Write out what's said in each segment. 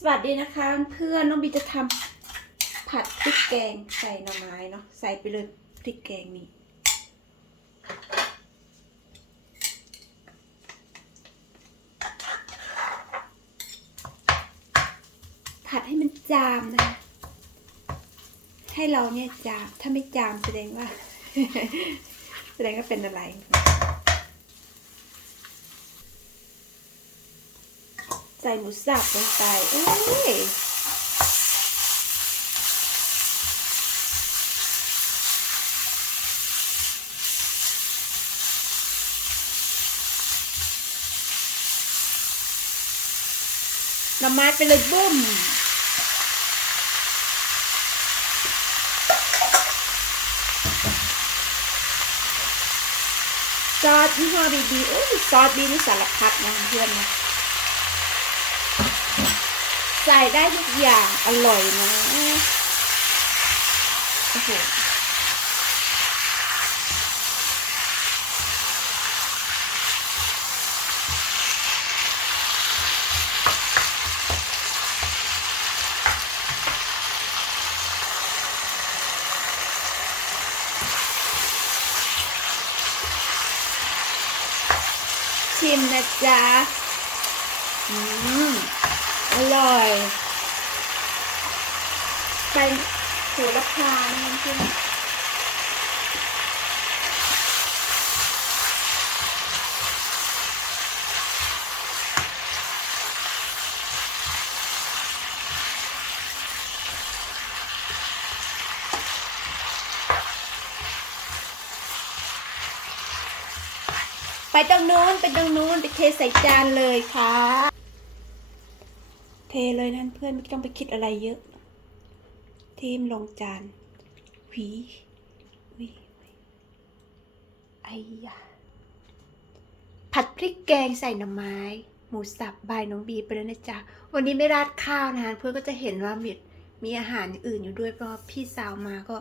สวัสดีนะคะเพื่อนน้องบีจะทำผัดพริกแกงใส่หน่อไม้เนาะใส่ไปเลยพริกแกงนี่ผัดให้มันจามนะคะให้เราเนี่ยจามถ้าไม่จามแสดงว่า แสดงว่าเป็นอะไร ส่หมูสับลงไปเอ้ยน้ำไม้ไปเลยบุ้มซอสยี่ห้อบีบีโอ้ยซอสบีนี่สารพัดนะเพื่อนนะ ใส่ได้ทุกอย่างอร่อยนะโอ้โหชิมนะจ๊ะ อืม ร่อย ไปโหระพาเนี่ยจริงไปตรงนู้นไปตรงนู้นไปเทใส่จานเลยค่ะ เทเลยนั่นเพื่อนไม่ต้องไปคิดอะไรเยอะ เทมลงจานหวีหวีไอ้ยาผัดพริกแกงใส่หน่อไม้ หมูสับบายน้องบีไปแล้วนะจ๊ะ วันนี้ไม่ราดข้าวนะเพื่อนก็จะเห็นว่ามีมีอาหารอื่นอยู่ด้วยเพราะพี่สาวมาก็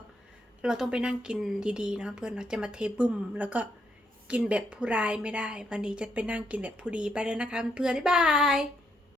เราต้องไปนั่งกินดีๆนะเพื่อนเราจะมาเทบึ้มแล้วก็กินแบบผู้ร้ายไม่ได้ วันนี้จะไปนั่งกินแบบผู้ดีไปเลยนะคะเพื่อนบ๊ายบาย